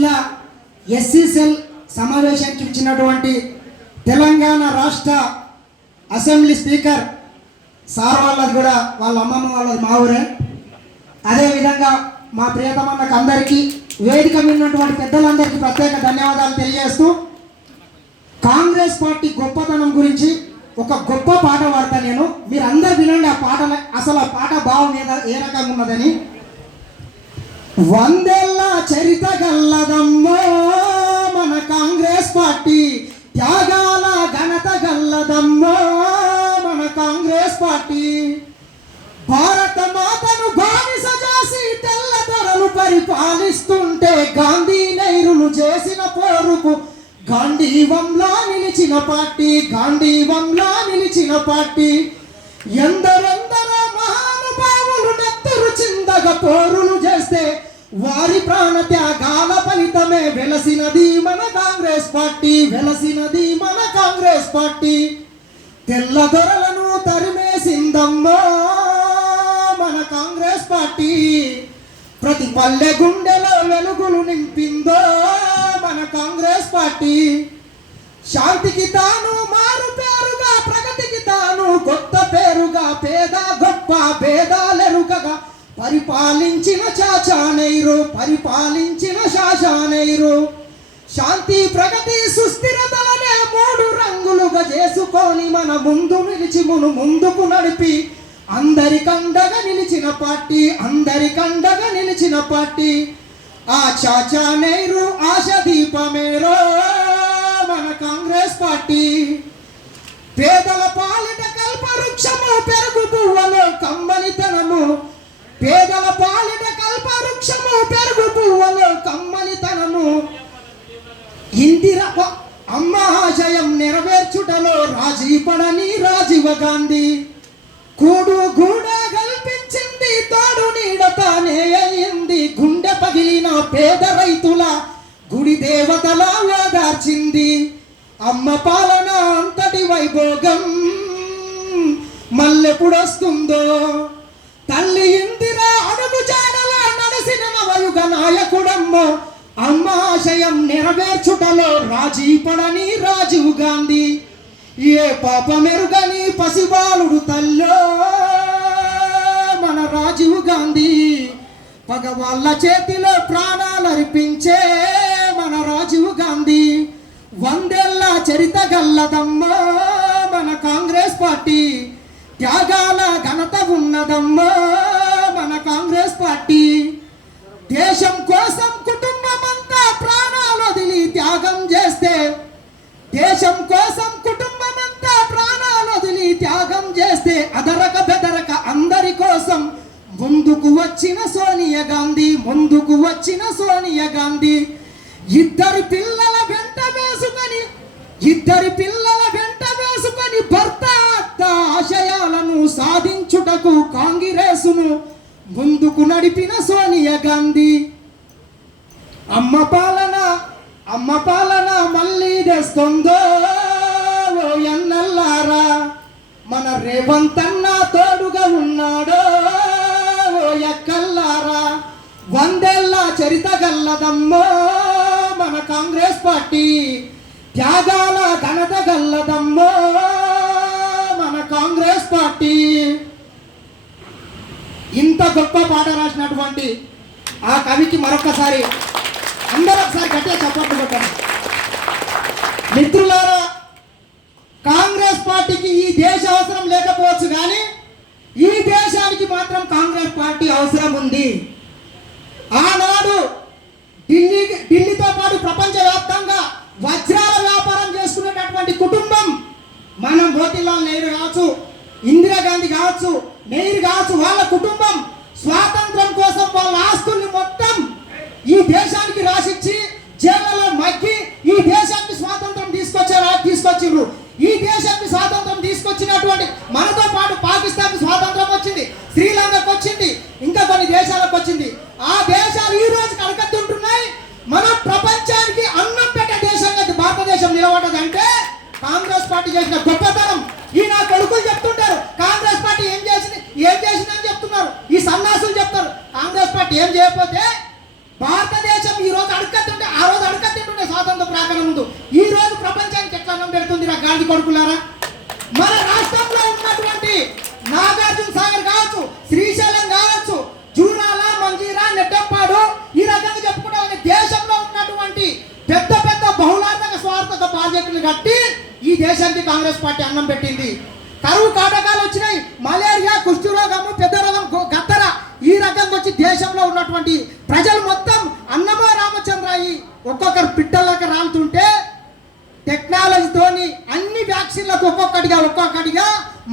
జిల్లా SC cell సమావేశానికి ఇచ్చినటువంటి తెలంగాణ రాష్ట్ర అసెంబ్లీ స్పీకర్ సార్ వాళ్ళది కూడా వాళ్ళ అమ్మమ్మ వాళ్ళది మా ఊరే. అదేవిధంగా మా ప్రియతమన్నకు అందరికీ వేదిక మీద ఉన్నటువంటి పెద్దలందరికీ ప్రత్యేక ధన్యవాదాలు తెలియజేస్తూ కాంగ్రెస్ పార్టీ గొప్పతనం గురించి ఒక గొప్ప పాట పాడతా నేను. మీరు అందరు వినండి ఆ పాట, అసలు ఆ పాట భావం ఏ రకంగా ఉన్నదని. వందేళ్ల చరిత గల్లదమ్మో మన కాంగ్రెస్ పార్టీ, త్యాగాల ఘనత గల్లదమ్మో మన కాంగ్రెస్ పార్టీ. భారత మాతను బానిస చేసి తెల్ల దొరలు పరిపాలిస్తుంటే గాంధీ నెహ్రూలు చేసిన పోరుకు గాంధీవంలా నిలిచిన పార్టీ, గాంధీవంలా నిలిచిన పార్టీ. ఎందరెందరో మహానుభావులు నెత్తరు చిందగా పోరులు చేస్తే వారి ప్రాణ త్యాగాల ఫలితమే వెలసినది మన కాంగ్రెస్ పార్టీ, వెలసినది మన కాంగ్రెస్ పార్టీ. తెల్ల దొరలను తరిమేసిందమ్మో మన కాంగ్రెస్ పార్టీ. ప్రతి పల్లె గుండెలో వెలుగులు నింపిందో మన కాంగ్రెస్ పార్టీ. శాంతికి తాను మారు పేరుగా, ప్రగతికి తాను కొత్త పేరుగా, పేద గొప్ప భేదాలెరుకగా పరిపాలించిన చాచా నెహ్రూ, పరిపాలించిన శాసా నెహ్రూ. శాంతి ప్రగతి సుస్థిరతలనే మూడు రంగులుగా చేసుకొని మన ముందు నిలిచి ముందుకు నడిపి అందరికండగా నిలిచిన పార్టీ, అందరికండగా నిలిచిన పార్టీ. ఆ చాచా నెహ్రూ ఆశ దీపమేరో మన కాంగ్రెస్ పార్టీ. పేదల పాలిట కల్పవృక్షము, పెరుగు పువ్వలో కమ్మనితనము. పేదల పాలిట కల్పవృక్షము, పెరుగు పువ్వలో కమ్మనితనము. ఇందిర అమ్మ ఆశయం నెరవేర్చుటలో రాజీ పడని రాజీవ్ గాంధీ. కూడు గూడ కల్పించింది, తోడు నీడతానే అయింది. గుండె పగిలిన పేద రైతుల గుడి దేవతల ఓదార్చింది. అమ్మ పాలన అంతటి వైభోగం మల్లెప్పుడొస్తుందో. తల్లి ఇందిర అడుగు జాడల నడిసిన నవయుగ నాయకుడమ్మో. అమ్మ ఆశయం నెరవేర్చుటలో రాజీ పడని రాజీవ్ గాంధీ. ఏ పాపమెరుగని పసిబాలుడు తల్లో మన రాజీవ్ గాంధీ. పగవాళ్ళ చేతిలో ప్రాణాలర్పించే మన రాజీవ్ గాంధీ. వందేళ్ల చరిత గల్లదమ్మో మన కాంగ్రెస్ పార్టీ. త్యాగాల ఘనత ఉన్నదమ్మో మన కాంగ్రెస్ పార్టీ. దేశం కోసం కుటుంబమంతా ప్రాణాలు వదిలి త్యాగం చేస్తే, దేశం కోసం కుటుంబమంతా ప్రాణాలు వదిలి త్యాగం చేస్తే అదరక బెదరక అందరి కోసం ముందుకు వచ్చిన సోనియా గాంధీ, ముందుకు వచ్చిన సోనియా గాంధీ. ఇద్దరి పిల్లల వెంట వేసుకొని భర్త అత్త ఆశయాలను సాధించుటకు కాంగ్రెసును ముందుకు నడిపిన సోనియా గాంధీ. అమ్మ పాలన మళ్ళీ తెస్తుందో ఎన్నల్లారా. మన రేవంత్ అన్న తోడుగా ఉన్నాడో ఎక్కల్లారా. వందేళ్ల చరిత గల్లదమ్మో మన కాంగ్రెస్ పార్టీ. త్యాగాల ఘనత గల్లదమ్మో మన కాంగ్రెస్ పార్టీ. ఇంత గొప్ప పాట రాసినటువంటి ఆ కవికి మరొకసారి అందరూ ఒకసారి గట్టిగా చప్పట్లు కొట్టారు. మిత్రులారా, కాంగ్రెస్ పార్టీకి ఈ దేశ అవసరం లేకపోవచ్చు, కానీ ఈ దేశానికి మాత్రం కాంగ్రెస్ పార్టీ అవసరం ఉంది. ఆనాడు ఢిల్లీతో పాటు ప్రపంచవ్యాప్తంగా వజ్రాల వ్యాపారం చేసుకునేటటువంటి కుటుంబం మన మోతీలాల్ నెహ్రూ కావచ్చు, ఇందిరాగాంధీ కావచ్చు, నెహ్రూ కావచ్చు, వాళ్ళ కుటుంబం స్వాతంత్రం కోసం వాళ్ళ ఆస్తుల్ని మొత్తం ఈ దేశానికి రాసిచ్చి జైళ్లలో మగ్గి ఈ దేశానికి స్వాతంత్రం తీసుకొచ్చిండ్రు. ఈ దేశానికి స్వాతంత్రం తీసుకొచ్చినటువంటి మనతో పాటు పాకిస్తాన్కి స్వాతంత్రం వచ్చింది, శ్రీలంకకు వచ్చింది, ఇంకా కొన్ని దేశాలకు వచ్చింది. ఆ దేశాలు ఈ రోజు కలకత్తుంటున్నాయి. మన ప్రపంచానికి అన్నం పెట్టే దేశంగా భారతదేశం నిలబడదంటే కాంగ్రెస్ పార్టీ చేసిన గొప్పతనం. ఈ నా కొడుకులు చెప్తుంటారు కాంగ్రెస్ పార్టీ ఏం చేసిందని చెప్తున్నారు. ఈ సన్నాసులు చెప్తారు కాంగ్రెస్ పార్టీ ఏం చేయకపోతే భారతదేశం ఈ రోజు అడుగుతుంటే కొడుకులారా. మన రాష్ట్రంలో ఉన్నటువంటి నాగార్జున సాగర్ కావచ్చు, శ్రీశైలం కావచ్చు, జూరాల, మంజీరా, నెట్టంపాడు, ఈ రకంగా చెప్పుకుంటే దేశంలో ఉన్నటువంటి పెద్ద పెద్ద బహుళార్థక స్వార్థక ప్రాజెక్టులు కట్టి ఈ దేశానికి కాంగ్రెస్ పార్టీ అన్నం పెట్టింది. కరువు కాటకాలు వచ్చినాయి, మలేరియా, కుష్ఠరోగము, పెద్ద రోగం, గత్తర, ఈ రకంగా వచ్చి దేశంలో ఉన్నటువంటి ప్రజలు మొత్తం అన్నమో రామచంద్రాయి ఒక్కొక్కరు పిట్టలకి రాలుతుంటే టెక్నాలజీతోని అన్ని వ్యాక్సిన్లకు ఒక్కొక్కటిగా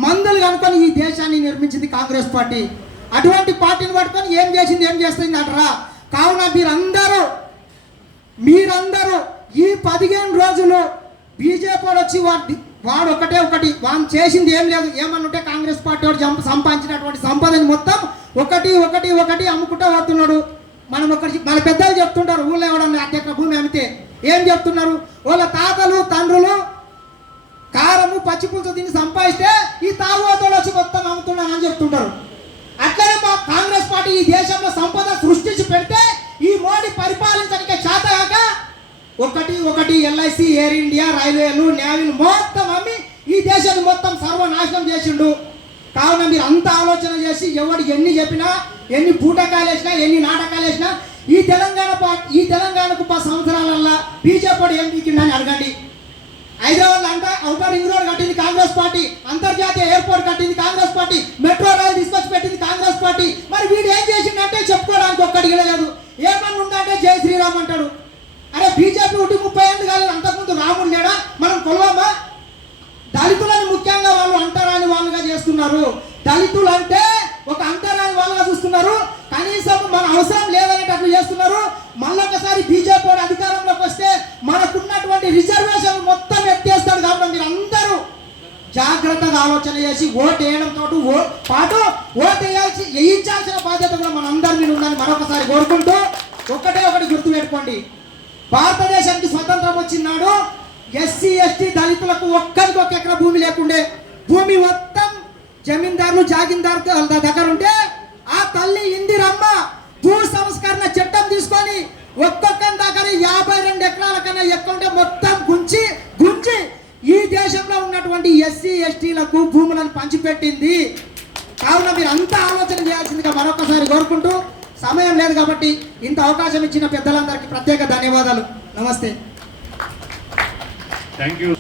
మందులు కనుకొని ఈ దేశాన్ని నిర్మించింది కాంగ్రెస్ పార్టీ. అటువంటి పార్టీని పట్టుకొని ఏం చేస్తుంది అంటారా? కావున మీరందరూ ఈ 15 రోజులు బీజేపీ వచ్చి వాడు ఒకటి వాడు చేసింది ఏం లేదు. ఏమన్నుంటే కాంగ్రెస్ పార్టీ వాడు సంపాదించినటువంటి సంపదని మొత్తం ఒకటి అమ్ముకుంటూ వస్తున్నాడు. మన పెద్దలు చెప్తుంటారు, ఊళ్ళో ఎవడన్నా అధ్యక్ష భూమి అమ్మితే ఏం చెప్తున్నారు, వాళ్ళ తాతలు తండ్రులు కారము పచ్చిపులుసు తిని సంపాదిస్తే ఈ తాగుబోతులు వచ్చి మొత్తం అమ్ముతున్నాను అని చెప్తుంటారు. అట్లనే మా కాంగ్రెస్ పార్టీ ఈ దేశంలో సంపద సృష్టించి పెడితే ఈ మోడీ పరిపాలించడానికి చేతగాక ఒకటి ఎల్ఐసి, ఎయిర్ ఇండియా, రైల్వేలు, నేవీలు మొత్తం అమ్మి ఈ దేశాన్ని మొత్తం సర్వనాశనం చేసిండు. కావున మీరు అంత ఆలోచన చేసి ఎవడు ఎన్ని చెప్పినా, ఎన్ని పూటకాలు వేసినా, ఎన్ని నాటకాలు వేసినా ఈ తెలంగాణకు 10 సంవత్సరాలల్లా బీజేపీ ఏం పీకిందని అడగండి. హైదరాబాద్ అంటే ఔటర్ రింగ్ రోడ్ కట్టింది కాంగ్రెస్ పార్టీ, అంతర్జాతీయ ఎయిర్పోర్ట్ కట్టింది కాంగ్రెస్ పార్టీ, మెట్రో రైలు తీసుకొచ్చి పెట్టింది కాంగ్రెస్ పార్టీ. మరి వీడు ఏం చేసిందంటే చెప్పుకోవడానికి ఒక్కడికి లేదు. ఏమన్నా ఉందంటే జై శ్రీరామ్ అంటాడు. అరే బీజేపీ ఉండి 30 ఏళ్ళు కాలేదు, అంతకుముందు రాముడు లేడా? మనం కొలవమా? దళితులను ముఖ్యంగా వాళ్ళు అంటరాని వాళ్ళుగా చేస్తున్నారు. దళితులు అంటే ఒక అంటరాని వాళ్ళుగా చూస్తున్నారు. కనీసం మన అవసరం లేదనేటట్లు చేస్తున్నారు. మళ్ళొకసారి బీజేపీ అధికారంలోకి వస్తే మనకున్నటువంటి రిజర్వేషన్ మొత్తం ఎత్తేస్తాడు. కాబట్టి మీరు అందరూ జాగ్రత్తగా ఆలోచన చేసి ఓటు వేయడంతో పాటు వేయించాల్సిన బాధ్యత కూడా మన అందరి మీద ఉందని మరొకసారి కోరుకుంటూ ఒకటి గుర్తుపెట్టుకోండి. భారతదేశానికి స్వతంత్రం వచ్చినాడు ఎస్సీ ఎస్టీ దళితులకు ఒక్కరికి 1 ఎకరా భూమి లేకుండే. భూమి మొత్తం జమీందారులు జాగీందారు దగ్గర ఉంటే ఆ తల్లి ఇందిరమ్మ భూ సంస్కరణ చట్టం తీసుకొని ఒక్కొక్కరి దగ్గర 52 ఎకరాల కన్నా ఎక్కువ ఉంటే మొత్తం గుంచి ఈ దేశంలో ఉన్నటువంటి ఎస్సీ ఎస్టీలకు భూములను పంచిపెట్టింది. కావున మీరు అంతా ఆలోచన చేయాల్సిందిగా మరొకసారి కోరుకుంటూ, సమయం లేదు కాబట్టి ఇంత అవకాశం ఇచ్చిన పెద్దలందరికీ ప్రత్యేక ధన్యవాదాలు. నమస్తే. Thank you.